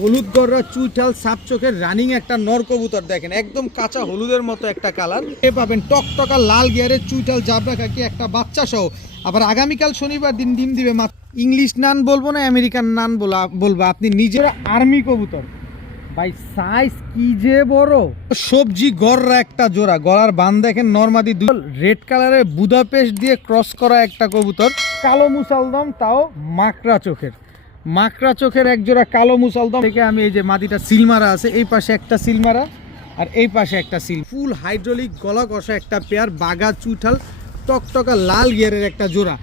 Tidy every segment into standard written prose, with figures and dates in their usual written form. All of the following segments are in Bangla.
হলুদ গররা চুইঠাল সাপ চোখের রানিং একটা নর কবুতর দেখেন, একদম কাঁচা হলুদের মতো একটা কালার। এ পাবেন টকটকা লাল গিয়ারের চুইঠাল জাবরা খাকি একটা বাচ্চা সহ। আবার আগামীকাল শনিবার দিন ডিম দিবে। ইংলিশ নান বলবো না আমেরিকান নান বলবো, আপনি নিজের আর্মি কবুতর ভাই, সাইজ কি যে বড়। সবজি গররা একটা জোড়া, গলার বান দেখেন নরমাদি দুই, রেড কালারের বুদাপেস্ট দিয়ে ক্রস করা একটা কবুতর, কালো মুসালদম, তাও মাকড়া চোখের এক জোড়া কালো মুসালদম থেকে আমি এই যে মাদিটা সিলমারা আছে, এই পাশে একটা সিলমারা আর এই পাশে একটা ফুল হাইড্রোলিক গলা কষা একটা পেয়ার বাগা চুইঠাল টকটকা লাল গিয়ারের একটা জোড়া,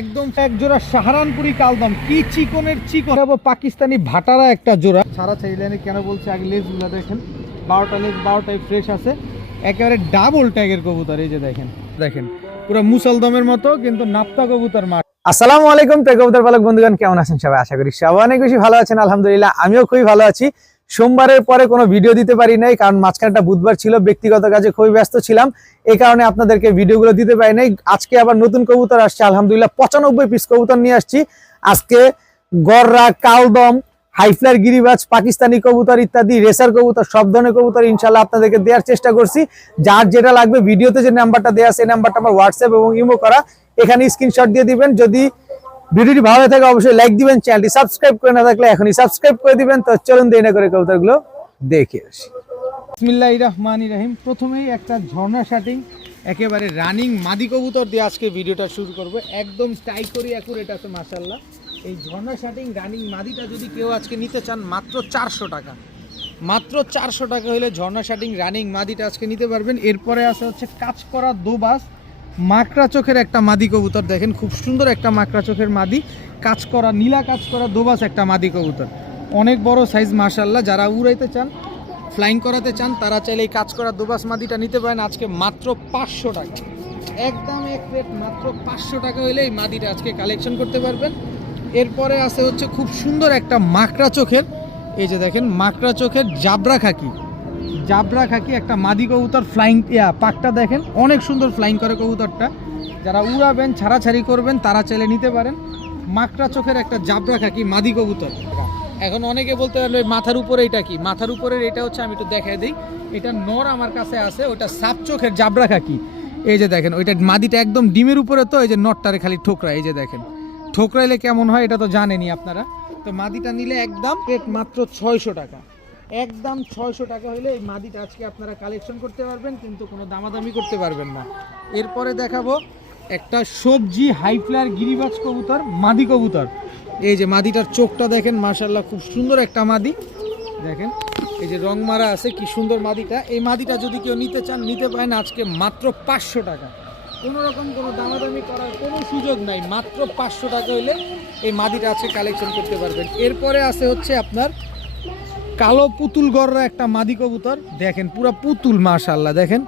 একদম এক জোড়া সাহারানপুরি কালদম, কি চিকনের চিকন। পাকিস্তানি ভাটারা একটা জোড়া সারা চাইলেনে। কেন বলছে আগে লেজগুলো দেখেন, 12টা লেজ 12টাই ফ্রেশ আছে, একেবারে ডাবল ট্যাগের কবুতর। এই যে দেখেন পুরো মুসলদমের মতো, কিন্তু নাপ্তা কবুতর মাঠ। আসসালামু আলাইকুম কবুতর পালক বন্ধুগণ, কেমন আছেন সবাই? আশা করি সবাই অনেক বেশি ভালো আছেন। আলহামদুলিল্লাহ আমিও খুবই ভালো আছি। সোমবারের পরে কোনো ভিডিও দিতে পারি নাই, কারণ মাঝখানটা বুধবার ছিল, ব্যক্তিগত কাজে খুবই ব্যস্ত ছিলাম, এই কারণে আপনাদেরকে ভিডিওগুলো দিতে পারি নাই। আজকে আবার নতুন কবুতর আসছে, আলহামদুলিল্লাহ 95 পিস কবুতর নিয়ে আসছি আজকে। গররা, কালদম, হাইফ্লার, গিরিবাজ, পাকিস্তানি কবুতর ইত্যাদি, রেসার কবুতর, সব ধরনের কবুতর ইনশাল্লাহ আপনাদেরকে দেওয়ার চেষ্টা করছি। যার যেটা লাগবে ভিডিওতে যে নাম্বারটা দেওয়া আছে, এই নাম্বারটা আমার হোয়াটসঅ্যাপ এবং ইমো করা, এখানে স্ক্রিনশট দিয়ে দিবেন। যদি ভিডিওটি ভালো থাকে অবশ্যই লাইক দিবেন, চ্যানেলটি সাবস্ক্রাইব করে না থাকলে এখনই সাবস্ক্রাইব করে দিবেন। তো চলুন দেরি না করে কবুতরগুলো দেখে আসি। বিসমিল্লাহির রহমানির রহিম। প্রথমেই একটা ঝর্ণা শাটিং একেবারে রানিং মাদি কবুতর দিয়ে আজকে ভিডিওটা শুরু করব। একদম স্টাইল করি অ্যাকুরেট আছে মাশাআল্লাহ। এই ঝর্ণা শাটিং রানিং মাদিটা যদি কেউ আজকে নিতে চান, মাত্র 400 টাকা, মাত্র 400 টাকা হলে ঝর্ণা শাটিং রানিং মাদিটা আজকে নিতে পারবেন। এরপরে আছে হচ্ছে কাজ করা দোবাস মাকড়া চোখের একটা মাদি কবুতর, দেখেন খুব সুন্দর একটা মাকড়া চোখের মাদি, কাজ করা নীলা কাজ করা দোবাস একটা মাদি কবুতর, অনেক বড় সাইজ মাশাআল্লাহ। যারা উড়াইতে চান, ফ্লাইং করাতে চান, তারা চাইলে এই কাজ করা দোবাস মাদিটা নিতে পারেন আজকে মাত্র 500 টাকা, একদম এক রেট, মাত্র 500 টাকা হলে এই মাদিটা আজকে কালেকশন করতে পারবেন। এরপরে আছে হচ্ছে খুব সুন্দর একটা মাকড়া চোখের, এই যে দেখেন মাকড়া চোখের জাবরা খাকি একটা মাদি কবুতর, ফ্লাইং পাকটা দেখেন অনেক সুন্দর ফ্লাইং করে কবুতরটা। যারা উড়াবেন, ছাড়াছাড়ি করবেন, তারা চাইলে নিতে পারেন মাকড়া চোখের একটা জাবরা খাকি মাদি কবুতর। এখন অনেকে বলতে পারবে মাথার উপরে এটা কি, মাথার উপরের এটা হচ্ছে, আমি একটু দেখাই দিই, এটা নর আমার কাছে আছে, ওটা সাপ চোখের জাবরা খাকি। এই যে দেখেন ওইটা মাদিটা একদম ডিমের উপরে, তো এই যে নটটারে খালি ঠোকরা, এই যে দেখেন ঠোকরাইলে কেমন হয় এটা তো জানেনই আপনারা। তো মাদিটা নিলে একদম রেট মাত্র 600 টাকা, একদম 600 টাকা হলে এই মাদিটা আজকে আপনারা কালেকশন করতে পারবেন, কিন্তু কোনো দামাদামি করতে পারবেন না। এরপরে দেখাবো একটা সবজি হাইফ্লার গিরিবাজ কবুতর মাদি কবুতর। এই যে মাদিটার চোখটা দেখেন মাশাআল্লাহ, খুব সুন্দর একটা মাদি, দেখেন এই যে রং মারা আছে, কি সুন্দর মাদিটা। এই মাদিটা যদি কেউ নিতে চান, নিতে পারেন আজকে মাত্র 500 টাকা, কোনো রকম কোনো দামাদামি করার কোনো সুযোগ নাই, মাত্র 500 টাকা হলে এই মাদিটা আজকে কালেকশন করতে পারবেন। এরপরে আছে হচ্ছে আপনার কালো পুতুল গররা একটা মাদি কবুতর, দেখেন পুরো পুতুল মাশাআল্লাহ, দেখেন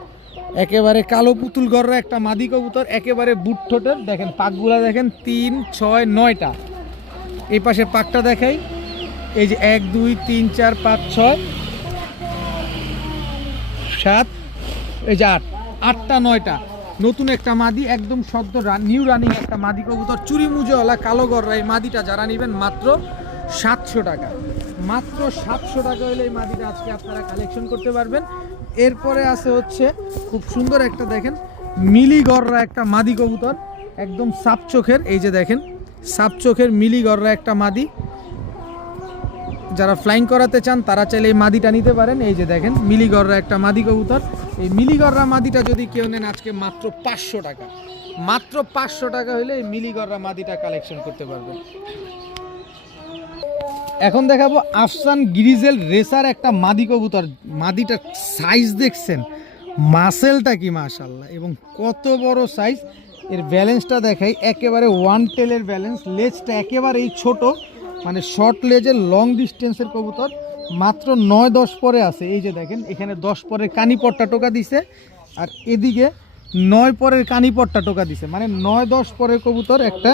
একেবারে কালো পুতুল গররা একটা মাদি কবুতর, একেবারে বুট ঠোঁটের, দেখেন পাকগুলা দেখেন 3, 6, 9টা। এই পাশে পাকটা দেখাই, এই যে 1, 2, 3, 4, 5, 6, 7, এই যে 8টা 9টা, নতুন একটা মাদি, একদম সদ্য নিউ রানিং একটা মাদি কবুতর, চুরি মুজোওয়ালা কালো গররা। এই মাদিটা যারা নেবেন মাত্র 700 টাকা, মাত্র 700 টাকা হলে এই মাদিটা আজকে আপনারা কালেকশন করতে পারবেন। এরপরে আছে হচ্ছে খুব সুন্দর একটা দেখেন মিলি গররা একটা মাদি কবুতর, একদম সাপ চোখের, এই যে দেখেন সাপ চোখের মিলি গররা একটা মাদি। যারা ফ্লাইং করাতে চান, তারা চাইলে এই মাদিটা নিতে পারেন। এই যে দেখেন মিলি গররা একটা মাদি কবুতর, এই মিলি গররা মাদিটা যদি কেউ নেন আজকে মাত্র 500 টাকা, মাত্র 500 টাকা হলে এই মিলি গররা মাদিটা কালেকশন করতে পারবেন। এখন দেখাবো আফসান গ্রিজেল রেসার একটা মাদি কবুতর, মাদিটার সাইজ দেখছেন, মাসেলটা কি মাশাআল্লাহ, এবং কত বড় সাইজ। এর ব্যালেন্সটা দেখাই, একেবারে ওয়ান টেলের ব্যালেন্স, লেজটা একেবারেই ছোট, মানে শর্ট লেজের লং ডিস্টেন্সের কবুতর, মাত্র 9-10 পরে আছে। এই যে দেখেন এখানে 10 পরের কানি পট্টা টোকা দিছে, আর এদিকে 9 পরের কানি পট্টা টোকা দিছে, মানে 9-10 পরের কবুতর একটা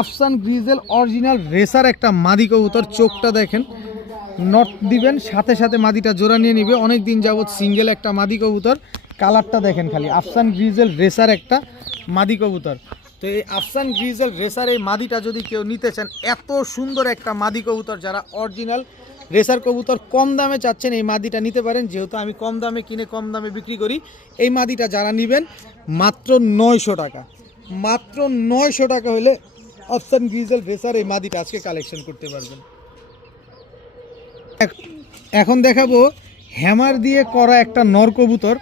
আফসান গ্রিজেল অরিজিনাল রেসার একটা মাদি কবুতর। চোখটা দেখেন, নট দিবেন সাথে সাথে মাদিটা জোড়া নিয়ে নিবে, অনেক দিন যাবত সিঙ্গেল একটা মাদি কবুতর। কালারটা দেখেন খালি, আফসান গ্রিজেল রেসার একটা মাদি কবুতর। তো এই আফসান গ্রিজেল রেসার এই মাদিটা যদি কেউ নিতে চান, এত সুন্দর একটা মাদি কবুতর, যারা অরিজিনাল রেসার কবুতর কম দামে চাচ্ছেন এই মাদিটা নিতে পারেন, যেহেতু আমি কম দামে কিনে কম দামে বিক্রি করি। এই মাদিটা যারা নেবেন মাত্র 900 টাকা, মাত্র 900 টাকা হলে অপশন গ্রিজেল রেসার এই মাদিটা আজকে কালেকশন করতে পারবেন। এখন দেখাবো হ্যামার দিয়ে করা একটা নর কবুতর।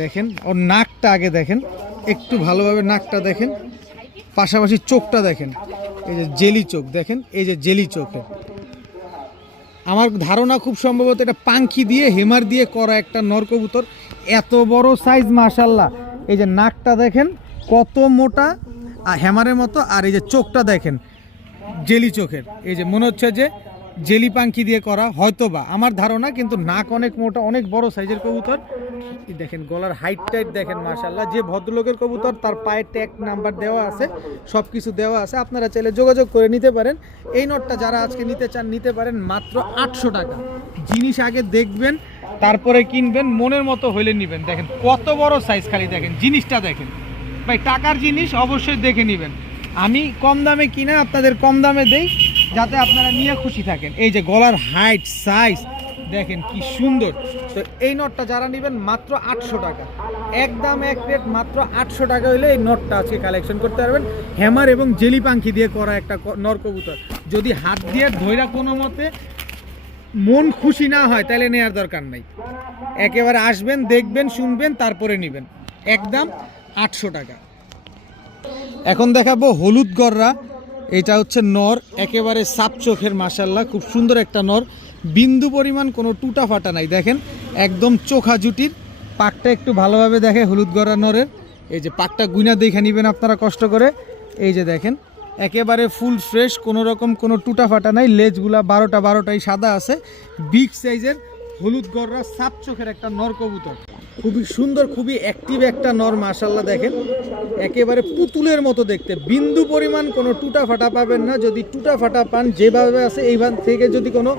দেখেন ওর নাকটা আগে দেখেন, একটু ভালোভাবে নাকটা দেখেন, পাশাপাশি চোখটা দেখেন, এই যে জেলি চোখ দেখেন, এই যে জেলি চোখে। আমার ধারণা খুব সম্ভবত এটা পাঙ্খি দিয়ে হেমার দিয়ে করা একটা নর কবুতর। এত বড় সাইজ মাশাল্লাহ। এই যে নাকটা দেখেন কত মোটা আর হেমারের মতো, আর এই যে চোখটা দেখেন জেলি চোখের, এই যে মনে হচ্ছে যে জেলি পাঙ্খি দিয়ে করা, হয়তোবা আমার ধারণা, কিন্তু নাক অনেক মোটা, অনেক বড় সাইজের কবুতর। দেখেন গলার হাইট টাইট দেখেন মাশাল্লাহ। যে ভদ্রলোকের কবুতর তার পায়ের ট্যাগ নাম্বার দেওয়া আছে, সব কিছু দেওয়া আছে, আপনারা চাইলে যোগাযোগ করে নিতে পারেন। এই নটটা যারা আজকে নিতে চান নিতে পারেন মাত্র 800 টাকা। জিনিস আগে দেখবেন তারপরে কিনবেন, মনের মতো হলে নেবেন। দেখেন কত বড় সাইজ, খালি দেখেন জিনিসটা দেখেন ভাই, টাকার জিনিস অবশ্যই দেখে নেবেন। আমি কম দামে কিনে আপনাদের কম দামে দেই যাতে আপনারা নিয়ে খুশি থাকেন। এই যে গলার হাইট সাইজ দেখেন কি সুন্দর। তো এই নটটা যারা নেবেন মাত্র 800 টাকা, একদম এক রেট, মাত্র 800 টাকা হলে এই নটটা আজকে কালেকশন করতে পারবেন। হ্যামার এবং জেলি পাঙ্খি দিয়ে করা একটা নর কবুতর। যদি হাত দিয়ে ধইরা কোনো মতে মন খুশি না হয় তাহলে নেওয়ার দরকার নাই, একেবারে আসবেন দেখবেন শুনবেন তারপরে নেবেন, একদম 800 টাকা। এখন দেখাবো হলুদ গররা। এটা হচ্ছে নর, একেবারে সাপ চোখের মাশাল্লাহ, খুব সুন্দর একটা নর, বিন্দু পরিমাণ কোনো টুটা ফাটা নাই। দেখেন একদম চোখা জুটির, পাকটা একটু ভালোভাবে দেখে হলুদ গররা নরের। এই যে পাকটা গুইনা দেখে নেবেন আপনারা কষ্ট করে। এই যে দেখেন একেবারে ফুল ফ্রেশ, কোনো রকম কোনো টুটা ফাটা নাই। লেজগুলা 12টাই সাদা আছে। বিগ সাইজের হলুদ গররা সাপ চোখের একটা নর কবুতর, খুবই সুন্দর, খুবই অ্যাক্টিভ একটা নর মাশাল্লাহ। দেখেন একেবারে পুতুলের মতো দেখতে, বিন্দু পরিমাণ কোনো টুটা ফাটা পাবেন না। যদি টুটা ফাটা পান, যেভাবে আছে এইভাবে থেকে যদি কোনো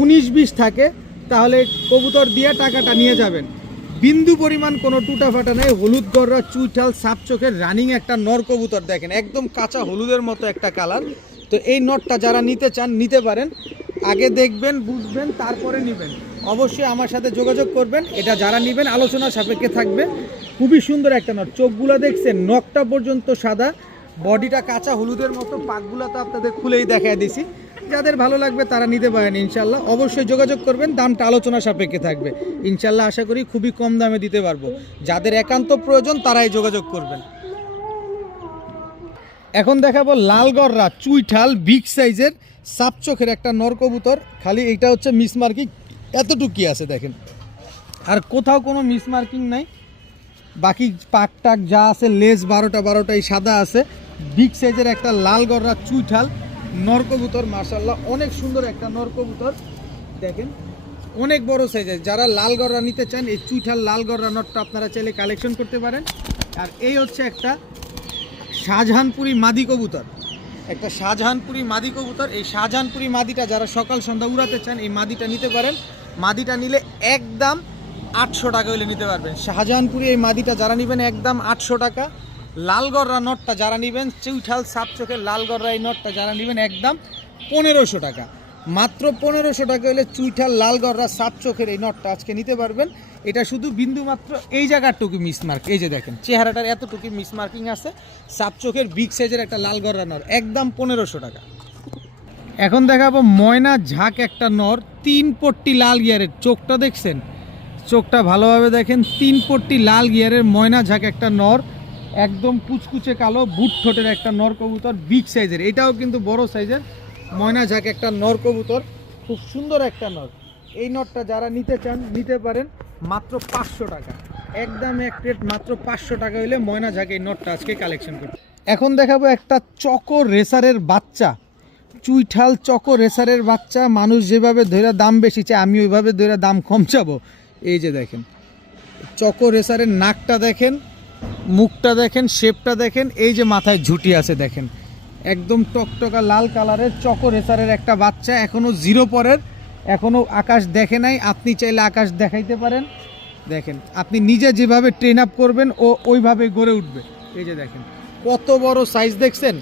19-20 থাকে তাহলে কবুতর দিয়ে টাকাটা নিয়ে যাবেন। বিন্দু পরিমাণ কোনো টুটা ফাটা নেই। হলুদ গররা চুইঠাল সাপ চোখের রানিং একটা নর কবুতর, দেখেন একদম কাঁচা হলুদের মতো একটা কালার। তো এই নটটা যারা নিতে চান নিতে পারেন, আগে দেখবেন বুঝবেন তারপরে নেবেন। অবশ্যই আমার সাথে যোগাযোগ করবেন। এটা যারা নেবেন আলোচনা সাপেক্ষে থাকবে। খুবই সুন্দর একটা নট, চোখগুলো দেখছেন নখটা পর্যন্ত সাদা, বডিটা কাঁচা হলুদের মতো, পাকগুলো তো আপনাদের খুলেই দেখায় দিছি। যাদের ভালো লাগবে তারা নিতে পারেন ইনশাল্লাহ। অবশ্যই যোগাযোগ করবেন, দামটা আলোচনা সাপেক্ষে থাকবে ইনশাল্লাহ। আশা করি খুবই কম দামে দিতে পারবো, যাদের একান্ত প্রয়োজন তারাই যোগাযোগ করবেন। এখন দেখাবো লালগররা চুইঠাল বিগ সাইজের সাপ চোখের একটা নর কবুতর। খালি এইটা হচ্ছে মিস মার্কিং এতটুকুই আছে দেখেন, আর কোথাও কোনো মিস মার্কিং নাই। বাকি পাক টাক যা আছে, লেজ 12টাই সাদা আছে। বিগ সাইজের একটা লালগররা চুইঠাল নর কবুতর মাশাল্লাহ, অনেক সুন্দর একটা নর কবুতর। দেখেন অনেক বড় সাইজের। যারা লালগররা নিতে চান এই চুইঠাল লালগররা নটটা আপনারা চাইলে কালেকশন করতে পারেন। আর এই হচ্ছে একটা শাহজাহানপুরি মাদি কবুতর, একটা শাহজাহানপুরি মাদি কবুতর। এই শাহজাহানপুরি মাদিটা যারা সকাল সন্ধ্যা উড়াতে চান এই মাদিটা নিতে পারেন। মাদিটা নিলে একদম 800 টাকা হলে নিতে পারবেন। শাহজাহানপুরি এই মাদিটা যারা নেবেন একদম 800 টাকা। লালগররা নটটা যারা নেবেন, চুইঠাল সাপ চোখের লালগররা এই নটটা যারা নেবেন একদম 1500 টাকা। মাত্র 1500 টাকা হলে চুইঠাল লালগররা সাপ চোখের এই নটটা আজকে নিতে পারবেন। এটা শুধু বিন্দু মাত্র এই জায়গাটুকু মিসমার্ক, এই যে দেখেন চেহারাটার এতটুকু মিসমার্কিং আছে। সাপ চোখের বিগ সাইজের একটা লালগররা নর, একদম 1500 টাকা। এখন দেখাবো ময়না ঝাঁক একটা নর, 3 পট্টি লাল গিয়ারের। চোখটা দেখছেন, চোখটা ভালোভাবে দেখেন, 3 পট্টি লাল গিয়ারের ময়না ঝাঁক একটা নর, একদম কুচকুচে কালো, বুট ঠোঁটের একটা নর কবুতর বিগ সাইজের। এটাও কিন্তু বড় সাইজের ময়না ঝাঁক একটা নর কবুতর, খুব সুন্দর একটা নর। এই নটটা যারা নিতে চান নিতে পারেন মাত্র 500 টাকা, একদম এক রেট, মাত্র 500 টাকা হইলে ময়না ঝাঁক এই নটটা আজকে কালেকশন করতে। এখন দেখাবো একটা চকো রেসারের বাচ্চা, চুইঠাল চকো রেসারের বাচ্চা। মানুষ যেভাবে ধরে দাম বেশি চায় আমি ওইভাবে ধরে দাম কম চাবো। এই যে দেখেন চকো রেসারের নাকটা দেখেন, মুখটা দেখেন, শেপটা দেখেন, এই যে মাথায় ঝুঁটি আছে দেখেন, একদম টকটকা লাল কালারের চকো রেসারের একটা বাচ্চা। এখনও 0 পরের, এখনও আকাশ দেখে নাই। আপনি চাইলে আকাশ দেখাইতে পারেন। দেখেন আপনি নিজে যেভাবে ট্রেন আপ করবেন ও ওইভাবে গড়ে উঠবে। এই যে দেখেন কত বড় সাইজ দেখছেন,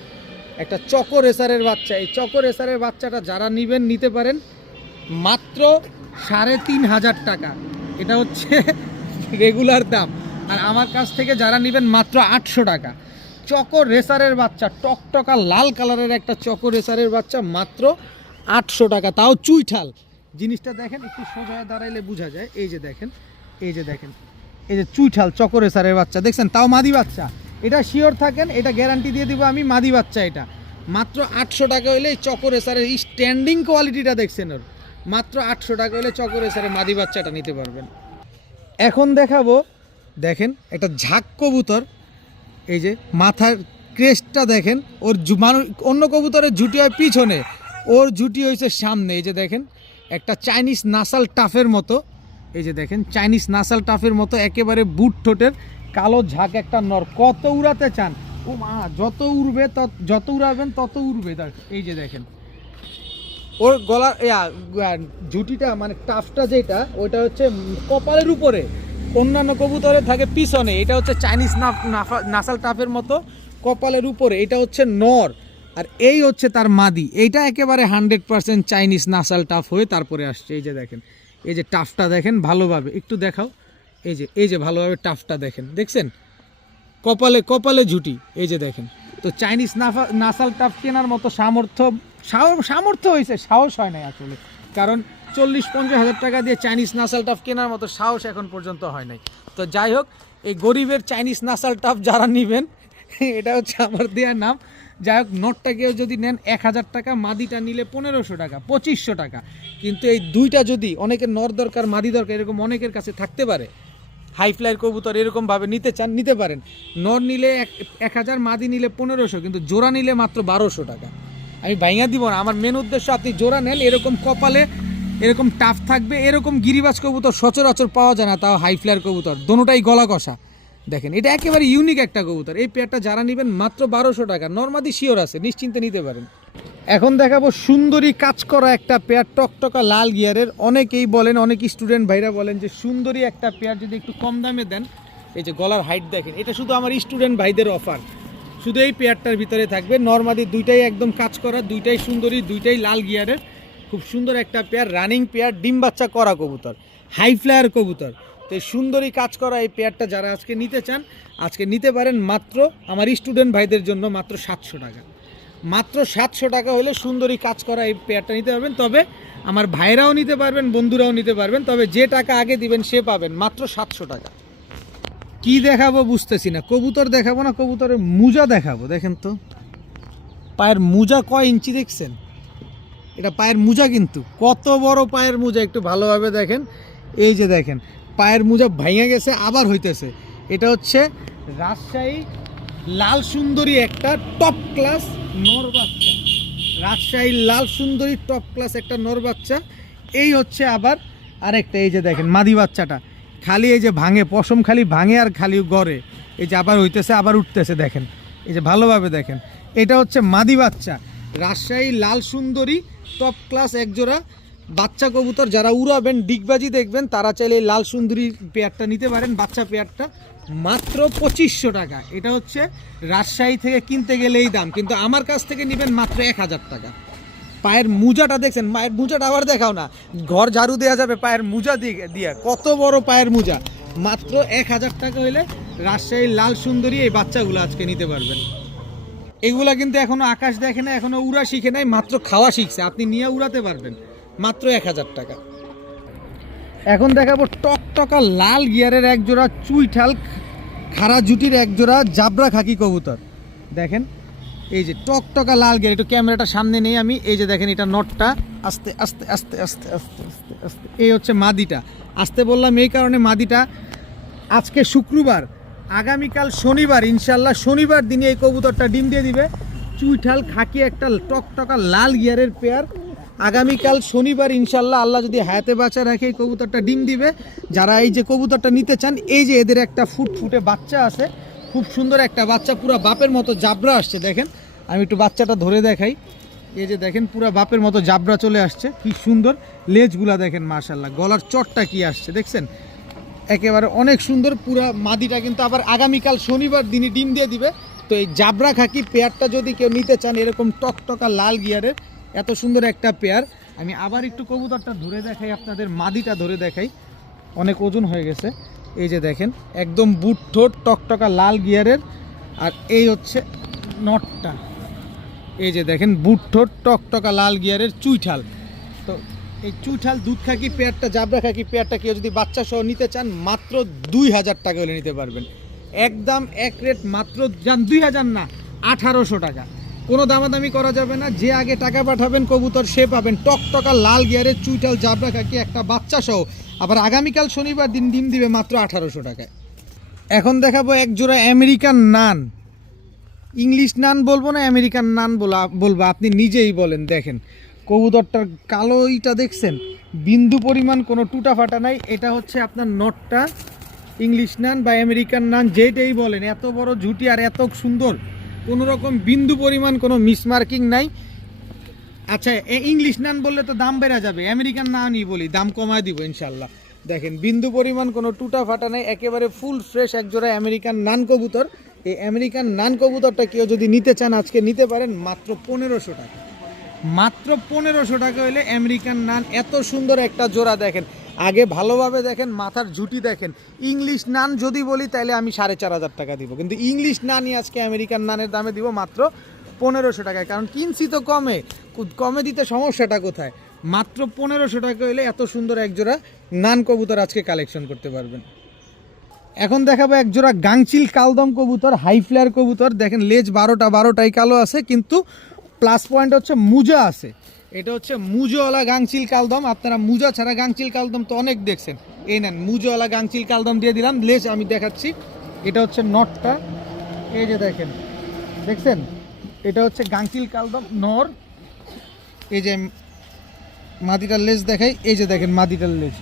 একটা চকো রেসারের বাচ্চা। এই চকো রেসারের বাচ্চাটা যারা নেবেন নিতে পারেন মাত্র 3,500 টাকা। এটা হচ্ছে রেগুলার দাম। আর আমার কাছ থেকে যারা নেবেন মাত্র 800 টাকা। চকো রেসারের বাচ্চা, টকটকা লাল কালারের একটা চকো রেসারের বাচ্চা মাত্র 800 টাকা, তাও চুইঠাল। জিনিসটা দেখেন, একটু সোজা দাঁড়াইলে বোঝা যায়। এই যে দেখেন, এই যে দেখেন, এই যে চুইঠাল চকো রেসারের বাচ্চা দেখছেন, তাও মাদি বাচ্চা। এটা শিওর থাকেন, এটা গ্যারান্টি দিয়ে দিব আমি, মাদি বাচ্চা। এটা মাত্র 800 টাকা হলে চকো রেসারের স্ট্যান্ডিং কোয়ালিটিটা দেখছেন ওর, মাত্র 800 টাকা হলে চকো রেসারের মাদি বাচ্চাটা নিতে পারবেন। এখন দেখাবো, দেখেন একটা ঝাঁক কবুতর। এই যে মাথার ক্রেস্টটা দেখেন, ওর অন্য কবুতরের ঝুটি হয় পিছনে, ওর ঝুটি হয়েছে সামনে। এই যে দেখেন একটা চাইনিজ নাসাল টাফের মতো, এই যে দেখেন চাইনিজ নাসাল টাফের মতো একেবারে বুট ঠোঁটের কালো ঝাঁক একটা নর। কত উড়াতে চান, ও মা, যত উড়বে যত উড়াবেন তত উড়বে। এই যে দেখেন ওর গলার ঝুটিটা মানে টাফটা যেটা, ওইটা হচ্ছে কপালের উপরে, অন্যান্য কবুতরে থাকে পিছনে। এটা হচ্ছে চাইনিজ নাসাল টাফের মতো কপালের উপরে, এটা হচ্ছে নর। আর এই হচ্ছে তার মাদি। এইটা একেবারে 100% চাইনিজ নাসাল টাফ হয়ে তারপরে আসছে। এই যে দেখেন, এই যে টাফটা দেখেন ভালোভাবে, একটু দেখাও। এই যে ভালোভাবে টাফটা দেখেন, দেখছেন কপালে কপালে ঝুটি। এই যে দেখেন, তো চাইনিজ নাসাল টাফ কেনার মতো সামর্থ্য হয়েছে, সাহস হয় নাই আসলে। কারণ 40-50 হাজার টাকা দিয়ে চাইনিজ নাসাল টাফ কেনার মতো সাহস এখন পর্যন্ত হয় নাই। তো যাই হোক, এই গরিবের চাইনিজ নাসাল টাফ যারা নেবেন, এটা হচ্ছে আমার দেওয়ার নাম। যাই হোক, নোটটাকেও যদি নেন 1000 টাকা, মাদিটা নিলে 1500 টাকা, 2500 টাকা। কিন্তু এই দুইটা যদি, অনেকের নর দরকার মাদি দরকার, এরকম অনেকের কাছে থাকতে পারে, হাই ফ্লাইয়ের কবুতর এরকমভাবে নিতে চান, নিতে পারেন। নর নিলে 1000, মাদি নিলে 1500, কিন্তু জোড়া নিলে মাত্র 1200 টাকা। আমি ভাইঙা দিব না, আমার মেন উদ্দেশ্য আপনি জোড়া নেন, এরকম কপালে এরকম টাফ থাকবে, এরকম গিরিবাজ কবুতর সচরাচর পাওয়া যায় না, তাও হাই ফ্লাইয়ের কবুতর, দোনোটাই গলা কষা। দেখেন এটা একেবারে ইউনিক একটা কবুতর। এই পেয়ারটা যারা নেবেন মাত্র 1200 টাকা, নর্মাদি শিওর আছে, নিশ্চিন্তে নিতে পারেন। এখন দেখাবো সুন্দরী কাজ করা একটা পেয়ার, টকটকা লাল গিয়ারের। অনেকেই বলেন, অনেক স্টুডেন্ট ভাইরা বলেন যে সুন্দরী একটা পেয়ার যদি একটু কম দামে দেন। এই যে গলার হাইট দেখেন, এটা শুধু আমার স্টুডেন্ট ভাইদের অফার, শুধু এই পেয়ারটার ভিতরে থাকবে। নর্মাদি দুইটাই একদম কাজ করা, দুইটাই সুন্দরী, দুইটাই লাল গিয়ারের, খুব সুন্দর একটা পেয়ার, রানিং পেয়ার, ডিম বাচ্চা করা কবুতর, হাই ফ্লায়ার কবুতর। তো এই সুন্দরী কাজ করা এই পেয়ারটা যারা আজকে নিতে চান, আজকে নিতে পারেন মাত্র আমার স্টুডেন্ট ভাইদের জন্য মাত্র 700 টাকা। মাত্র 700 টাকা হলে সুন্দরী কাজ করা এই পেয়ারটা নিতে পারবেন। তবে আমার ভাইরাও নিতে পারবেন, বন্ধুরাও নিতে পারবেন, তবে যে টাকা আগে দিবেন সে পাবেন মাত্র 700 টাকা। কি দেখাবো বুঝতেছি না, কবুতর দেখাবো না, কবুতরের মুজা দেখাবো। দেখেন তো পায়ের মুজা কয় ইঞ্চি দেখছেন, এটা পায়ের মুজা, কিন্তু কত বড় পায়ের মুজা একটু ভালোভাবে দেখেন। এই যে দেখেন পায়ের মুজা ভাঙে গেছে, আবার হইতেছে। এটা হচ্ছে রাজশাহী লাল সুন্দরী একটা টপ ক্লাস নর বাচ্চা, রাজশাহী লাল সুন্দরী টপ ক্লাস একটা নর বাচ্চা। এই হচ্ছে আবার আরেকটা, এই যে দেখেন মাদি বাচ্চাটা খালি এই যে ভাঙে, পশম খালি ভাঙে আর খালি গড়ে। এই যে আবার হইতেছে, আবার উঠতেছে, দেখেন এই যে ভালোভাবে দেখেন। এটা হচ্ছে মাদি বাচ্চা, রাজশাহী লাল সুন্দরী টপ ক্লাস একজোড়া বাচ্চা কবুতর। যারা উড়াবেন, ডিগবাজি দেখবেন, তারা চাইলে এই লাল সুন্দরী পেয়ারটা নিতে পারেন, বাচ্চা পেয়ারটা মাত্র 2500 টাকা। এটা হচ্ছে রাজশাহী থেকে কিনতে গেলে এই দাম, কিন্তু আমার কাছ থেকে নেবেন মাত্র 1000 টাকা। পায়ের মুজাটা দেখছেন, পায়ের মুজাটা আবার দেখাও না, ঘর ঝাড়ু দেওয়া যাবে পায়ের মুজা দিয়ে, কত বড় পায়ের মুজা। মাত্র 1000 টাকা হইলে রাজশাহীর লাল সুন্দরী এই বাচ্চাগুলো আজকে নিতে পারবেন। এগুলা কিন্তু এখনো আকাশ দেখে না, এখনো উড়া শিখে নাই, মাত্র খাওয়া শিখছে, আপনি নিয়ে উড়াতে পারবেন মাত্র 1000 টাকা। এখন দেখাবো টকটকা লাল গিয়ারের একজোড়া চুইঠাল খাড়া জুটির একজোড়া জাবরা খাকি কবুতর। দেখেন এই যে টকটকা লাল গিয়ার, একটু ক্যামেরাটা সামনে নেই আমি। এই যে দেখেন এটা নটটা, আস্তে আস্তে আস্তে আস্তে আস্তে আস্তে আস্তে, এই হচ্ছে মাদিটা। আসতে বললাম এই কারণে, মাদিটা আজকে শুক্রবার, আগামীকাল শনিবার, ইনশাল্লাহ শনিবার দিনে এই কবুতরটা ডিম দিয়ে দিবে। চুইঠাল খাকি একটা টকটকা লাল গিয়ারের পেয়ার, আগামীকাল শনিবার ইনশাল্লাহ আল্লাহ যদি হায়াতে বাঁচা রাখে এই কবুতরটা ডিম দিবে। যারা এই যে কবুতরটা নিতে চান, এই যে এদের একটা ফুটফুটে বাচ্চা আছে, খুব সুন্দর একটা বাচ্চা, পুরো বাপের মতো জাবরা আসছে। দেখেন আমি একটু বাচ্চাটা ধরে দেখাই। এই যে দেখেন পুরো বাপের মতো জাবরা চলে আসছে, কি সুন্দর লেজগুলা দেখেন, মাশাল্লাহ। গলার চটটা কি আসছে দেখছেন, একেবারে অনেক সুন্দর। পুরা মাদিটা কিন্তু আবার আগামীকাল শনিবার দিনই ডিম দিয়ে দিবে। তো এই জাবরা খাকি পেয়ারটা যদি কেউ নিতে চান, এরকম টকটকা লাল গিয়ারের এত সুন্দর একটা পেয়ার, আমি আবার একটু কবুতরটা ধরে দেখাই আপনাদের, মাদিটা ধরে দেখাই, অনেক ওজন হয়ে গেছে। এই যে দেখেন একদম বুট ঠোঁট টকটকা লাল গিয়ারের, আর এই হচ্ছে নটটা। এই যে দেখেন বুট ঠোঁট টকটকা লাল গিয়ারের চুইঠাল। তো এই চুইঠাল দুধ খাকি পেয়ারটা, জাবরা খাকি পেয়ারটা কেউ যদি বাচ্চা সহ নিতে চান মাত্র 2000 টাকা হলে নিতে পারবেন। একদম এক রেট, মাত্র 2000 না 1800 টাকা। কোনো দামাদামি করা যাবে না, যে আগে টাকা পাঠাবেন কবুতর সে পাবেন টকটকা লাল গিয়ারের চুইঠাল জাবরা খাকি একটা বাচ্চা সহ। আবার আগামীকাল শনিবার দিন ডিম দিবে মাত্র 1800 টাকায়। এখন দেখাবো এক জোড়া আমেরিকান নান। ইংলিশ নান বলবো না আমেরিকান নান বলবো, আপনি নিজেই বলেন। দেখেন কবুতরটার কালোইটা দেখছেন, বিন্দু পরিমাণ কোনো টুটা ফাটা নাই। এটা হচ্ছে আপনার নটটা, ইংলিশ নান বা আমেরিকান নান যেটাই বলেন, এত বড় ঝুটি আর এত সুন্দর, কোনো রকম বিন্দু পরিমাণ কোনো মিসমার্কিং নাই। আচ্ছা ইংলিশ নান বললে তো দাম বেড়ে যাবে, আমেরিকান নানই বলি, দাম কমায় দিব ইনশাল্লাহ। দেখেন বিন্দু পরিমাণ কোনো টুটা ফাটা নাই, একেবারে ফুল ফ্রেশ এক জোড়া আমেরিকান নান কবুতর। এই আমেরিকান নান কবুতরটা কেউ যদি নিতে চান আজকে নিতে পারেন মাত্র 1500 টাকা। মাত্র 1500 টাকা হলে আমেরিকান নান এত সুন্দর একটা জোড়া। দেখেন আগে ভালোভাবে দেখেন, মাথার ঝুটি দেখেন। ইংলিশ নান যদি বলি তাহলে আমি 4500 টাকা দিব, কিন্তু ইংলিশ নানই আজকে আমেরিকান নানের দামে দিব মাত্র 1500 টাকায়। কারণ কিনছি তো কমে, কমে দিতে সমস্যাটা কোথায়? মাত্র 1500 টাকা হলে এত সুন্দর এক জোড়া নান কবুতর আজকে কালেকশন করতে পারবেন। এখন দেখাবো এক জোড়া গাংচিল কালদম কবুতর, হাই ফ্লেয়ার কবুতর। দেখেন লেজ 12টাই কালো আছে, কিন্তু প্লাস পয়েন্ট হচ্ছে মুজা আছে। এটা হচ্ছে মুজোওয়ালা গাংচিল কালদম। আপনারা মুজা ছাড়া গাংচিল কালদম তো অনেক দেখছেন, এই নেন মুজোওয়ালা গাংচিল কালদম দিয়ে দিলাম। লেজ আমি দেখাচ্ছি, এটা হচ্ছে নটটা, এই যে দেখেন, দেখছেন এটা হচ্ছে গাংচিল কালদম নর। এই যে মাদিটার লেজ দেখাই, এই যে দেখেন মাদিটার লেজ,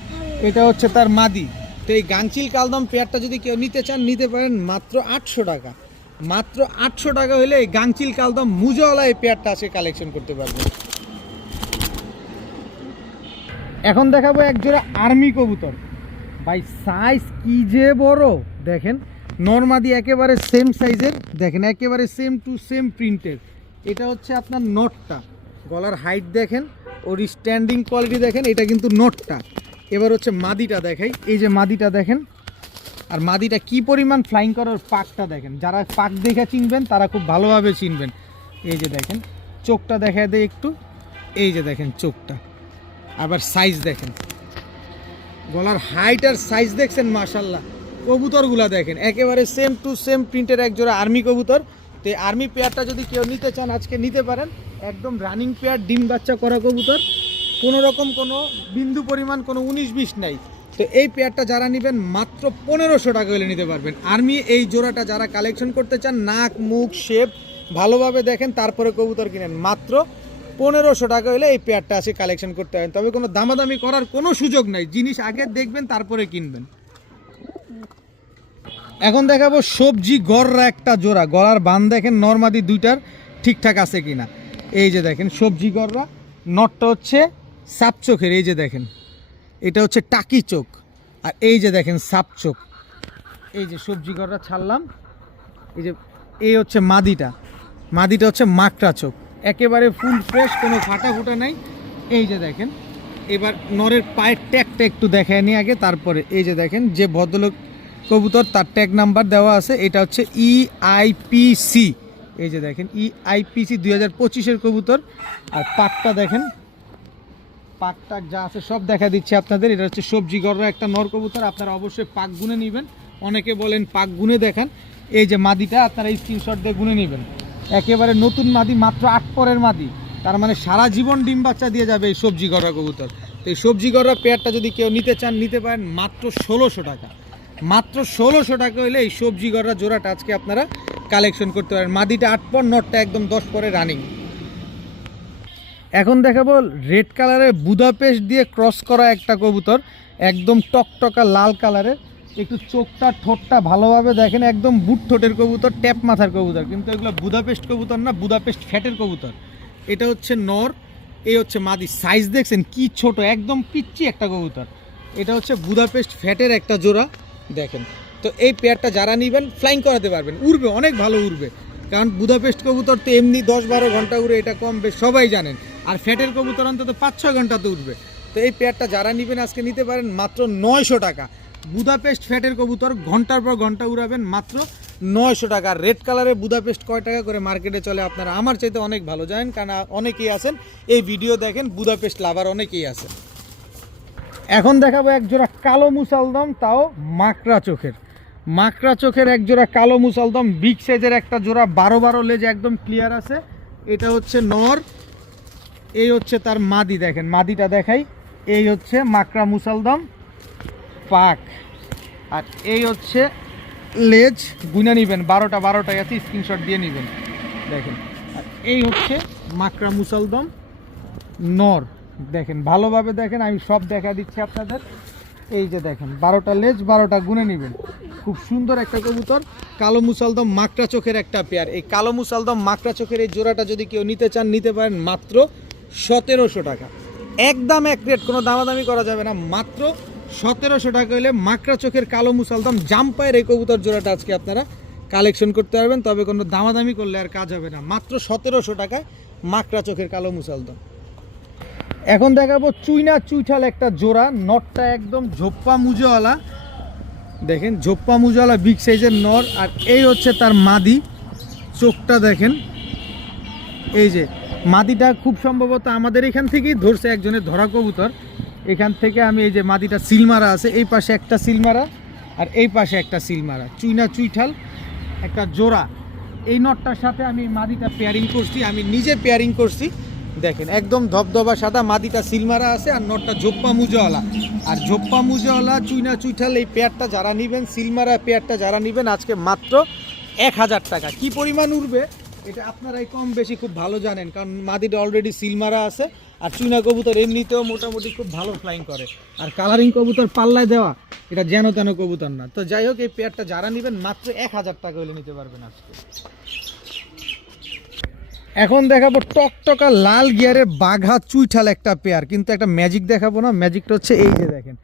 এটা হচ্ছে তার মাদি। তো এই গাংচিল কালদম পেয়ারটা যদি কেউ নিতে চান নিতে পারেন মাত্র 800 টাকা। মাত্র 800 টাকা হলে এই গাংচিল কালদম মুজোওয়ালা এই পেয়ারটা আজকে কালেকশন করতে পারবেন। এখন দেখাবো এক জোড়া আর্মি কবুতর। ভাই সাইজ কি যে বড়, দেখেন নরমাদি একেবারে সেম সাইজের, দেখেন একেবারে সেম টু সেম প্রিন্টের। এটা হচ্ছে আপনার নটটা, গলার হাইট দেখেন, ওর স্ট্যান্ডিং কোয়ালিটি দেখেন, এটা কিন্তু নটটা। এবার হচ্ছে মাদিটা দেখাই, এই যে মাদিটা দেখেন, আর মাদিটা কি পরিমাণ ফ্লাইং করার পাকটা দেখেন। যারা পাক দেখে চিনবেন তারা খুব ভালোভাবে চিনবেন। এই যে দেখেন চোখটা দেখা দেয় একটু, এই যে দেখেন চোখটা, আবার সাইজ দেখেন, গলার হাইট আর সাইজ দেখছেন, মাশাল্লাহ। কবুতরগুলা দেখেন একেবারে সেম টু সেম প্রিন্টের এক জোড়া আর্মি কবুতর। তো এই আর্মি পেয়ারটা যদি কেউ নিতে চান আজকে নিতে পারেন, একদম রানিং পেয়ার, ডিম বাচ্চা করা কবুতর, কোনো রকম কোনো বিন্দু পরিমাণ কোনো 19-20 নাই। তো এই পেয়ারটা যারা নেবেন মাত্র 1500 টাকা হলে নিতে পারবেন। আর্মি এই জোড়াটা যারা কালেকশন করতে চান, নাক মুখ শেপ ভালোভাবে দেখেন তারপরে কবুতর কিনেন, মাত্র 1500 টাকা হলে এই পেয়ারটা আসে কালেকশন করতে পারেন। তবে কোনো দামাদামি করার কোনো সুযোগ নাই, জিনিস আগে দেখবেন তারপরে কিনবেন। এখন দেখাবো সবজি গররা একটা জোড়া, গলার বান দেখেন নরমাদি দুইটার ঠিকঠাক আছে কিনা। এই যে দেখেন সবজি গররা, নটটা হচ্ছে সাপ চোখের, এই যে দেখেন এটা হচ্ছে টাকি চোখ, আর এই যে দেখেন সাপ চোখ। এই যে সবজি গররা ছাড়লাম, এই যে এই হচ্ছে মাদিটা, মাদিটা হচ্ছে মাকড়া চোখ, একেবারে ফুল ফ্রেশ, কোনো ফাটা ফুটা নাই। এই যে দেখেন, এবার নরের পায়ের ট্যাগটা একটু দেখায় নি আগে, তারপরে এই যে দেখেন যে ভদ্রলোক কবুতর তার ট্যাগ নাম্বার দেওয়া আছে, এটা হচ্ছে EIPC। এই যে দেখেন EIPC 2025-এর কবুতর। আর পাকটা দেখেন, পাকটা যা আছে সব দেখা দিচ্ছে আপনাদের। এটা হচ্ছে সবজি গররা একটা নর কবুতর, আপনারা অবশ্যই পাক গুনে নেবেন। অনেকে বলেন পাক গুনে দেখান, এই যে মাদিটা আপনারা স্ক্রিনশট দিয়ে গুনে নেবেন। একেবারে নতুন মাদি, মাত্র 8 পরের মাদি, তার মানে সারা জীবন ডিম বাচ্চা দিয়ে যাবে এই সবজি গররা কবুতর। তো এই সবজি গররা পেয়ারটা যদি কেউ নিতে চান নিতে পারেন মাত্র 1600 টাকা। মাত্র 1600 টাকা হলে এই সবজি গররা জোড়াটা আজকে আপনারা কালেকশন করতে পারেন। মাদিটা 8 পর, নটটা একদম 10 পরে রানিং। এখন দেখাবো রেড কালারের বুদাপেস্ট দিয়ে ক্রস করা একটা কবুতর, একদম টকটকা লাল কালারের, একটু চোখটা ঠোঁটটা ভালোভাবে দেখেন, একদম বুট ঠোঁটের কবুতর, ট্যাপ মাথার কবুতর, কিন্তু এগুলো বুদাপেস্ট কবুতর না, বুদাপেস্ট ফ্যাটের কবুতর। এটা হচ্ছে নর, এই হচ্ছে মাদি, সাইজ দেখছেন কি ছোট, একদম পিচ্চি একটা কবুতর। এটা হচ্ছে বুদাপেস্ট ফ্যাটের একটা জোড়া দেখেন। তো এই পেয়ারটা যারা নেবেন ফ্লাইং করাতে পারবেন, উড়বে, অনেক ভালো উড়বে, কারণ বুদাপেস্ট কবুতর তো এমনি 10-12 ঘন্টা উড়ে, এটা কম বেশ সবাই জানেন। আর ফ্যাটের কবুতর অন্তত 5-6 ঘন্টাতে উঠবে। তো এই পেয়ারটা যারা নেবেন আজকে নিতে পারেন মাত্র 900 টাকা। বুদাপেস্ট ফ্যাটের কবুতর ঘন্টার পর ঘন্টা উড়াবেন মাত্র 900 টাকা। রেড কালারের বুদাপেস্ট কয় টাকা করে মার্কেটে চলে আপনারা আমার চাইতে অনেক ভালো জানেন, কারণ অনেকেই আছেন এই ভিডিও দেখেন, বুদাপেস্ট লাভার অনেকেই আছেন। এখন দেখাবো এক জোড়া কালো মুসালদম, তাও মাকড়া চোখের এক জোড়া কালো মুসালদম, বিগ সাইজের একটা জোড়া, 12 লেজ একদম ক্লিয়ার আছে। এটা হচ্ছে নর, এই হচ্ছে তার মাদি, দেখেন মাদিটা দেখাই। এই হচ্ছে মাকড়া মুসালদম পাক, আর এই হচ্ছে লেজ, গুনে নেবেন 12টা আছে, স্ক্রিনশট দিয়ে নেবেন দেখেন। আর এই হচ্ছে মাকড়া মুসালদম নর, দেখেন ভালোভাবে দেখেন, আমি সব দেখা দিচ্ছি আপনাদের। এই যে দেখেন 12টা লেজ, 12টা গুনে নেবেন। খুব সুন্দর একটা কবুতর, কালো মুসালদম মাকড়া চোখের একটা পেয়ার। এই কালো মুসালদম মাকড়া চোখের এই জোড়াটা যদি কেউ নিতে চান নিতে পারেন মাত্র 1700 টাকা। একদম এক রেট, কোনো দামাদামি করা যাবে না, মাত্র 1700 টাকা হলে মাকড়া চোখের কালো মুসালদম জাম্পায়ের এই কবুতর জোড়াটা আজকে আপনারা কালেকশন করতে পারবেন। তবে কোনো দামাদামি করলে আর কাজ হবে না, মাত্র 1700 টাকায় মাকড়া চোখের কালো মুসালদম। এখন দেখাবো চুইনা চুইঠাল একটা জোড়া, নটটা একদম ঝোপ্পা মুজোওয়ালা, দেখেন ঝোপ্পা মুজোওয়ালা বিগ সাইজের নর। আর এই হচ্ছে তার মাদি, চোখটা দেখেন। এই যে মাদিটা খুব সম্ভবত আমাদের এখান থেকেই ধরছে একজনের ধরা কবুতর, এখান থেকে আমি এই যে মাদিটা সিলমারা আছে, এই পাশে একটা সিলমারা আর এই পাশে একটা সিলমারা, চুইনা চুইঠাল একটা জোড়া। এই নটটার সাথে আমি মাদিটা পেয়ারিং করছি, আমি নিজে পেয়ারিং করছি, দেখেন একদম ধবধবা সাদা, মাদিটা সিলমারা আছে আর নটটা ঝোপ্পা মুজোওয়ালা। আর ঝোপ্পা মুজোওয়ালা চুইনা চুইঠাল এই পেয়ারটা যারা নেবেন, সিলমারা পেয়ারটা যারা নেবেন আজকে মাত্র 1000 টাকা। কি পরিমাণ উঠবে এটা আপনারাই কম বেশি খুব ভালো জানেন, কারণ মাদিটা অলরেডি সিলমারা আছে। আর চুইনা কবুতর এমনিতেও মোটামুটি খুব ভালো ফ্লাইং করে, আর কালারিং কবুতর পাল্লায় দেওয়া এটা যেন তেন কবুতর না। তো যাই হোক, এই পেয়ারটা যারা নেবেন মাত্র 1000 টাকা হলে নিতে পারবেন আজকে। এখন দেখাবো টকটকা লাল গিয়ারের বাঘা চুইঠাল একটা পেয়ার, কিন্তু একটা ম্যাজিক দেখাবো না, ম্যাজিকটা হচ্ছে এই যে দেখেন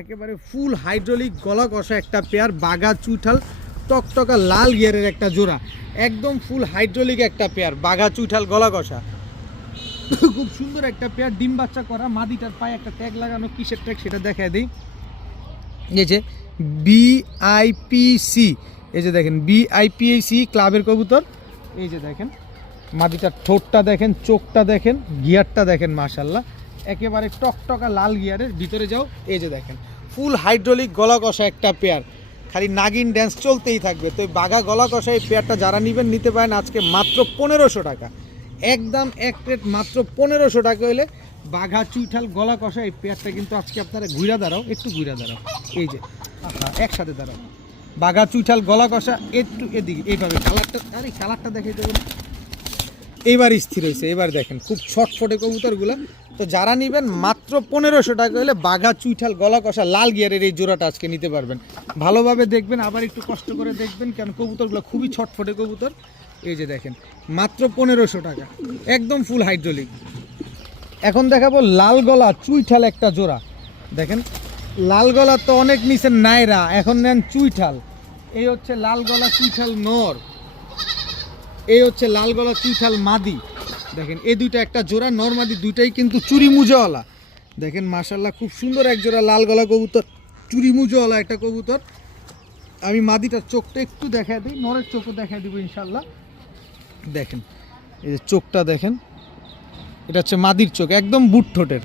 একেবারে ফুল হাইড্রোলিক গলা কষা একটা পেয়ার, বাঘা চুইঠাল টকটকা লাল গিয়ারের একটা জোড়া, একদম ফুল হাইড্রোলিক একটা পেয়ার, বাঘা চুইঠাল গলা কষা, খুব সুন্দর একটা পেয়ার, ডিম বাচ্চা করা। মাদিটার পায়ে একটা ট্যাগ লাগানো, কিসের ট্যাগ সেটা দেখায় দিই। এই যে বিআইপিসি, এই যে দেখেন বিআইপিসি ক্লাবের কবুতর। এই যে দেখেন মাদিটার ঠোঁটটা দেখেন, চোখটা দেখেন, গিয়ারটা দেখেন, মাশাল্লাহ একেবারে টকটকা লাল গিয়ারের ভিতরে যাও। এই যে দেখেন ফুল হাইড্রোলিক গলা কষা একটা পেয়ার, খালি নাগিন ড্যান্স চলতেই থাকবে। তো বাঘা গলা কষা এই পেয়ারটা যারা নেবেন নিতে পারেন আজকে মাত্র 1500 টাকা, একদম এক প্লেট মাত্র 1500 টাকা হলে বাঘা চুইঠাল গলা কষা এই পেয়ারটা কিন্তু আজকে আপনারা ঘুরা দাঁড়াও, একটু ঘুরা দাঁড়াও, এই যে একসাথে দাঁড়াও, বাঘা চুইঠাল গলা কষা একটু এদিকে, এইভাবে কালারটা, আরে কালারটা দেখে দেবেন, এইবার স্থির হয়েছে। এবার দেখেন খুব ছটফটে কবুতরগুলো। তো যারা নেবেন মাত্র 1500 টাকা হলে বাঘা চুইঠাল গলা কষা লাল গিয়ারের এই জোড়াটা আজকে নিতে পারবেন। ভালোভাবে দেখবেন, আবার একটু কষ্ট করে দেখবেন, কারণ কবুতরগুলো খুবই ছটফটে কবুতর। এই যে দেখেন মাত্র 1500 টাকা, একদম ফুল হাইড্রোলিক। এখন দেখাবো লাল গলা চুইঠাল একটা জোড়া, দেখেন লাল গলা তো অনেক নিচের নাইরা, এখন নেন চুইঠাল। এই হচ্ছে লাল গলা চুইঠাল নর, এই হচ্ছে লাল গলা চুইঠাল মাদি, দেখেন এই দুইটা একটা জোড়া, নর মাদি দুইটাই কিন্তু চুরি মুজোওয়ালা। দেখেন মাশাল্লাহ খুব সুন্দর এক জোড়া লাল গলা কবুতর, চুরি মুজোওয়ালা একটা কবুতর। আমি মাদিটার চোখটা একটু দেখা দিই, নরের চোখও দেখা দিব ইনশাল্লাহ। দেখেন এই যে চোখটা দেখেন, এটা হচ্ছে মাদির চোখ, একদম বুট ঠোঁটের।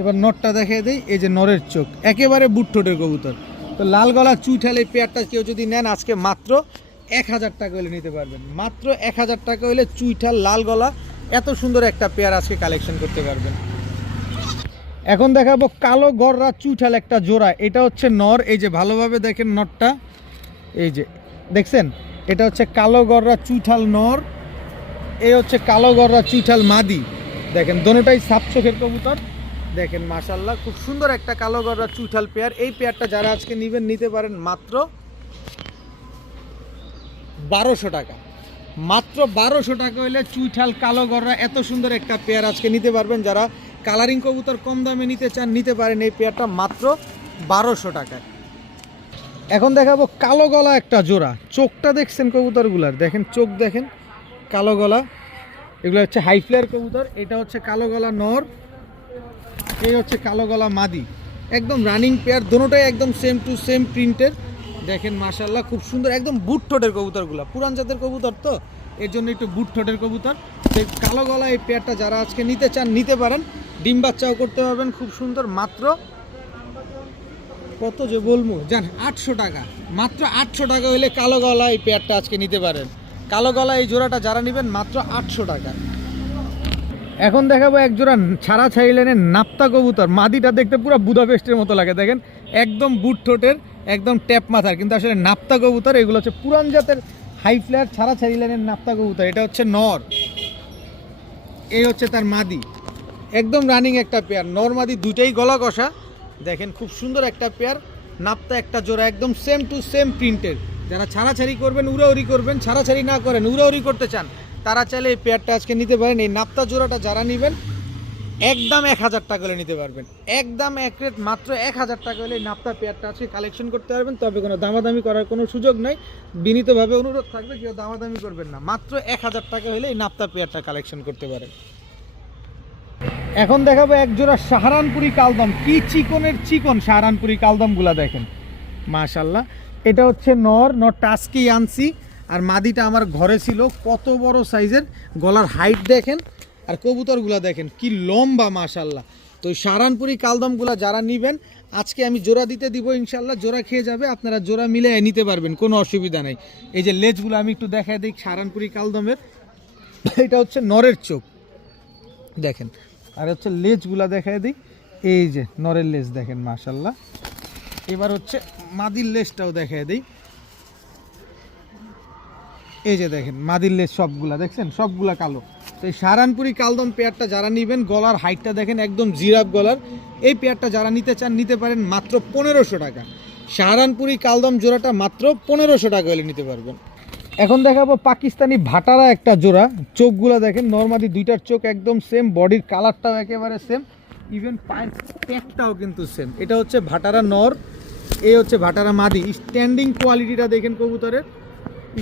এবার নরটা দেখিয়ে দেই, এই যে নরের চোখ একেবারে বুট ঠোঁটের কবুতর। তো লাল গলা চুইঠাল এই পেয়ারটা কেউ যদি নেন আজকে মাত্র 1000 টাকা হলে নিতে পারবেন, মাত্র 1000 টাকা হলে চুইঠাল লাল গলা এত সুন্দর একটা পেয়ার আজকে কালেকশন করতে পারবেন। এখন দেখাবো কালো গররা চুইঠাল একটা জোড়া, এটা হচ্ছে নর। এই যে ভালোভাবে দেখেন নরটা, এই যে দেখছেন, এটা হচ্ছে কালো গররা চুইঠাল নর, এই হচ্ছে কালো গররা চুইঠাল মাদি। দেখেন দোনোটাই সাপ চোখের কবুতর, দেখেন মাশাল্লাহ খুব সুন্দর একটা কালো গররা চুইঠাল পেয়ার। এই পেয়ারটা যারা আজকে নেবেন নিতে পারেন মাত্র 1200 টাকা, মাত্র 1200 টাকা হলে চুইঠাল কালো গররা এত সুন্দর একটা পেয়ার আজকে নিতে পারবেন। যারা কালারিং কবুতর কম দামে নিতে চান নিতে পারেন এই পেয়ারটা মাত্র 1200 টাকায়। এখন দেখাবো কালো গলা একটা জোড়া, চোখটা দেখছেন কবুতরগুলার, দেখেন চোখ দেখেন, কালো গলা এগুলো হচ্ছে হাই ফ্লেয়ার কবুতর। এটা হচ্ছে কালো গলা নর, এই হচ্ছে কালো গলা মাদি, একদম রানিং পেয়ার, দুটোটাই একদম সেম টু সেম প্রিন্টের। দেখেন মাশাআল্লাহ খুব সুন্দর, একদম বুট ঠোঁটের কবুতরগুলো, পুরান জাতের কবুতর তো এর জন্য একটু বুট ঠোঁটের কবুতর। এই কালো গলা এই পেয়ারটা যারা আজকে নিতে চান নিতে পারেন, ডিম বাচ্চাও করতে পারবেন খুব সুন্দর। মাত্র কত যে বলবো জান, 800 টাকা, মাত্র 800 টাকা হলে কালো গলা এই পেয়ারটা আজকে নিতে পারেন। কালো গলা এই জোড়াটা যারা নেবেন মাত্র 800 টাকা। এখন দেখাবো এক জোড়া ছাড়া ছাইলেনের নাপ্তা কবুতর। মাদিটা দেখতে পুরো বুদাপেস্টের মতো লাগে, দেখেন একদম বুট ঠোঁটের, একদম ট্যাপ মাথার, কিন্তু আসলে নাপ্তা কবুতর। এগুলো হচ্ছে পুরান জাতের হাই ফ্লেয়ার ছাড়া ছাইলেনের নাপ্তা কবুতর। এটা হচ্ছে নর, এই হচ্ছে তার মাদি, একদম রানিং একটা পেয়ার, নর মাদি দুইটাই গলা কষা। দেখেন খুব সুন্দর একটা পেয়ার, নাপ্তা একটা জোড়া, একদম সেম টু সেম প্রিন্টের। যারা ছাড়াছাড়ি করবেন, উড়াউড়ি করবেন, ছাড়াছাড়ি না করেন উড়াউড়ি করতে চান, তারা চাইলে এই পেয়ারটা আজকে নিতে পারেন। এই নাপ্তা জোড়াটা যারা নেবেন একদম 1000 টাকা হলে নিতে পারবেন, একদম এক রেট মাত্র 1000 টাকা হলে এই নাপ্তা পেয়ারটা আজকে কালেকশন করতে পারবেন। তবে কোনো দামাদামি করার কোনো সুযোগ নাই, বিনীতভাবে অনুরোধ থাকবে কেউ দামাদামি করবেন না। মাত্র 1000 টাকা হলে এই নাপ্তা পেয়ারটা কালেকশন করতে পারেন। এখন দেখাবো এক জোড়া সাহারানপুরি কালদম, কি চিকনের চিকন সাহারানপুরি কালদমগুলা দেখেন মাশাআল্লাহ। এটা হচ্ছে নরটা আজকেই আনছি, আর মাদিটা আমার ঘরে ছিল। কত বড় সাইজের, গলার হাইট দেখেন, আর কবুতরগুলা দেখেন কি লম্বা মাশাআল্লাহ। তো ওই সাহারানপুরি কালদমগুলা যারা নেবেন আজকে আমি জোড়া দিতে দিব ইনশাল্লাহ, জোড়া খেয়ে যাবে, আপনারা জোড়া মিলে নিতে পারবেন, কোনো অসুবিধা নাই। এই যে লেজগুলো আমি একটু দেখাই দিই সাহারানপুরি কালদমের। এটা হচ্ছে নরের চোখ দেখেন, আর হচ্ছে লেজগুলা দেখাই দিই, এই যে নরের লেজ দেখেন মাশাআল্লাহ। এবার হচ্ছে মাদির লেজটাও দেখাই দিই, এই যে দেখেন মাদির লেজ সবগুলা দেখছেন, সবগুলা কালো। তো এই সাহারানপুরি কালদম পেয়ারটা যারা নেবেন, গলার হাইটটা দেখেন একদম জিরাফ গলার। এই পেয়ারটা যারা নিতে চান নিতে পারেন মাত্র 1500 টাকা। সাহারানপুরি কালদম জোড়াটা মাত্র 1500 টাকা হলে নিতে পারবেন। এখন দেখাবো পাকিস্তানি ভাটারা একটা জোড়া, চোখগুলো দেখেন নরমাদি দুইটার চোখ একদম সেম, বডির কালারটাও একেবারে সেম, ইভেন পায়ের ট্যাগটাও কিন্তু সেম। এটা হচ্ছে ভাটারা নর, এই হচ্ছে ভাটারা মাদি। স্ট্যান্ডিং কোয়ালিটিটা দেখেন কবুতরের,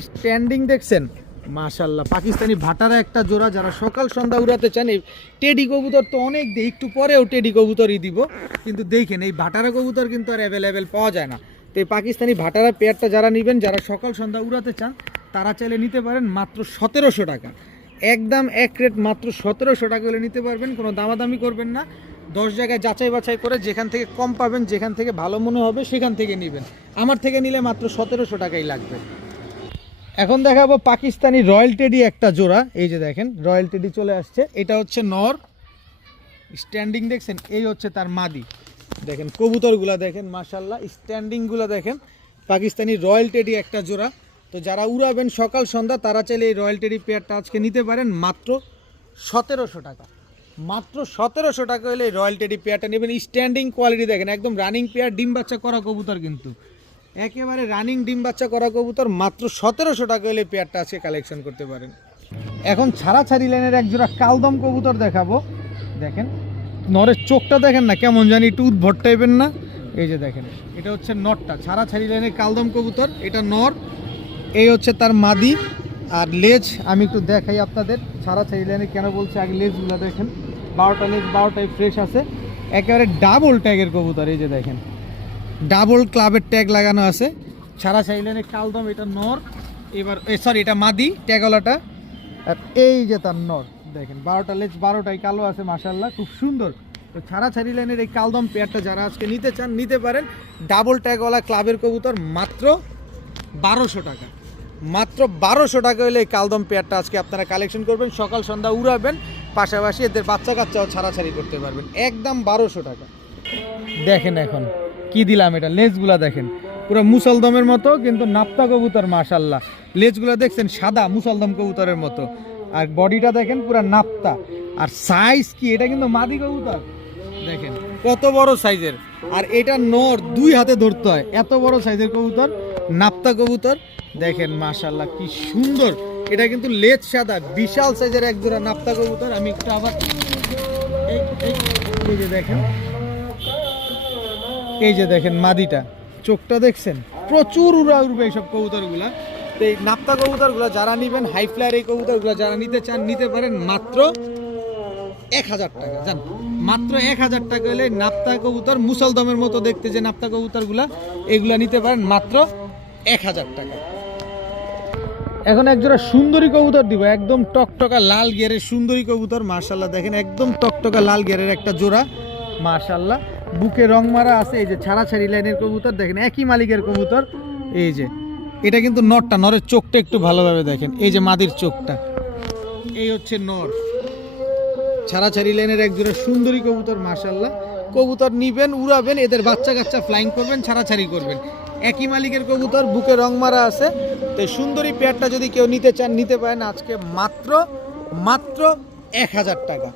স্ট্যান্ডিং দেখছেন মাশাআল্লাহ। পাকিস্তানি ভাটারা একটা জোড়া, যারা সকাল সন্ধ্যা উড়াতে চান। এই টেডি কবুতর তো অনেক দিই, একটু পরেও টেডি কবুতরই দিব, কিন্তু দেখেন এই ভাটারা কবুতর কিন্তু আর অ্যাভেলেবেল পাওয়া যায় না। তো এই পাকিস্তানি ভাটারা পেয়ারটা যারা নেবেন, যারা সকাল সন্ধ্যা উড়াতে চান, তারা চাইলে নিতে পারেন মাত্র 1700 টাকা, একদম এক রেট মাত্র 1700 টাকা হলে নিতে পারবেন। কোনো দামাদামি করবেন না, 10 জায়গায় যাচাই বাছাই করে যেখান থেকে কম পাবেন, যেখান থেকে ভালো মনে হবে সেখান থেকে নেবেন। আমার থেকে নিলে মাত্র 1700 টাকাই লাগবে। এখন দেখাবো পাকিস্তানি রয়্যাল টেডি একটা জোড়া, এই যে দেখেন রয়্যাল টেডি চলে আসছে। এটা হচ্ছে নর, স্ট্যান্ডিং দেখছেন, এই হচ্ছে তার মাদি। দেখেন কবুতরগুলা দেখেন মাশাআল্লাহ, স্ট্যান্ডিংগুলো দেখেন। পাকিস্তানি রয়্যাল টেডি একটা জোড়া। তো যারা উড়াবেন সকাল সন্ধ্যা, তারা চাইলে এই রয়্যাল টেডি পেয়ারটা আজকে নিতে পারেন মাত্র 1700 টাকা। মাত্র 1700 টাকা হলে এই রয়্যাল টেডি পেয়ারটা নেবেন। স্ট্যান্ডিং কোয়ালিটি দেখেন, একদম রানিং পেয়ার, ডিম বাচ্চা করা কবুতর, কিন্তু একেবারে রানিং ডিম বাচ্চা করা কবুতর। মাত্র 1700 টাকা হলে পেয়ারটা আজকে কালেকশন করতে পারেন। এখন ছাড়াছাড়ি লাইনের এক জোড়া কালদম কবুতর দেখাবো। দেখেন নরের চোখটা দেখেন না, কেমন জানি একটু উদ্ভট টাইপের না। এই যে দেখেন এটা হচ্ছে নরটা, ছাড়াছাড়ি লাইনের কালদম কবুতর, এটা নর, এই হচ্ছে তার মাদি। আর লেজ আমি একটু দেখাই আপনাদের, ছাড়াছাড়ি লাইনে কেন বলছে আগে লেজগুলো দেখেন, 12টা লেজ 12টাই ফ্রেশ আছে, একেবারে ডাবল ট্যাগের কবুতর। এই যে দেখেন ডাবল ক্লাবের ট্যাগ লাগানো আছে। ছাড়াছাড়ি লাইনের কালদম, এটা নর, এবার সরি এটা মাদি ট্যাগওয়ালাটা, আর এই যে তার নর দেখেন 12টা লেজ 12টাই কালো আছে মাশাআল্লাহ, খুব সুন্দর। তো ছাড়াছাড়ি লাইনের এই কালদম পেয়ারটা যারা আজকে নিতে চান নিতে পারেন। ডাবল ট্যাগওয়ালা ক্লাবের কবুতর মাত্র 1200 টাকা, মাত্র 1200 টাকা হলে এই কালদম পেয়ারটা আজকে আপনারা কালেকশন করবেন, সকাল সন্ধ্যা উড়াবেন, পাশাপাশি এদের বাচ্চা কাচ্চাও ছাড়াছাড়ি করতে পারবেন, একদম 1200 টাকা। দেখেন এখন কি দিলাম, এটা লেজগুলা দেখেন পুরো মুসলদমের মতো, কিন্তু নাপ্তা কবুতর মাশাআল্লাহ। লেজগুলা দেখছেন সাদা মুসলদম কবুতরের মতো, আর বডিটা দেখেন পুরো নাপ্তা। আর সাইজ কি, এটা কিন্তু মাদি কবুতর দেখেন কত বড় সাইজের, আর এটা নর, 2 হাতে ধরতে হয়, এত বড় সাইজের কবুতর, নাপ্তা কবুতর দেখেন মাশাআল্লাহ কি সুন্দর। এটা কিন্তু লেজ সাদা, বিশাল সাইজের এক জোড়া নাপ্তা কবুতর। আমি একটু আবার এই যে দেখেন, এই যে দেখেন মাদিটা, চোখটা দেখছেন, প্রচুর উড়া উড়বে এইসব কবুতরগুলা। তো এই নাপ্তা কবুতরগুলো যারা নেবেন, হাই ফ্লায়ার এই কবুতরগুলো যারা নিতে চান নিতে পারেন মাত্র 1000 টাকা। জান, মাত্র 1000 টাকা হলে নাপ্তা কবুতর মুসলদমের মতো দেখতে যে নাপ্তা কবুতরগুলা, এগুলা নিতে পারেন মাত্র 1000 টাকা। এখন একজোড়া সুন্দরী কবুতর দিব, একদম টকটকা লাল গিয়ারের সুন্দরী কবুতর। মাশাআল্লাহ দেখেন একদম টকটকা লাল গিয়ারের একটা জোড়া, মাশাআল্লাহ। বুকে রং মারা আছে, এই যে ছাড়াছাড়ি লাইনের কবুতর, দেখেন একই মালিকের কবুতর। এই যে এটা কিন্তু নরটা, নরের চোখটা একটু ভালোভাবে দেখেন, এই যে মাদির চোখটা, এই হচ্ছে নর। ছাড়াছাড়ি লাইনের একজোড়া সুন্দরী কবুতর, মাশাআল্লাহ। কবুতর নিবেন, উড়াবেন, এদের বাচ্চা কাচ্চা ফ্লাইং করবেন, ছাড়াছাড়ি করবেন। একই মালিকের কবুতর, বুকে রং মারা আছে। তো সুন্দরী পেয়ারটা যদি কেউ নিতে চান নিতে পারেন আজকে মাত্র 1000 টাকা।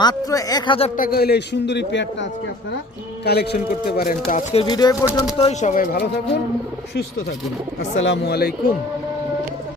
মাত্র 1000 টাকা হলে এই সুন্দরী পেয়ারটা আজকে আপনারা কালেকশন করতে পারেন। তো আজকের ভিডিও পর্যন্তই, সবাই ভালো থাকুন, সুস্থ থাকুন, আসসালামু আলাইকুম।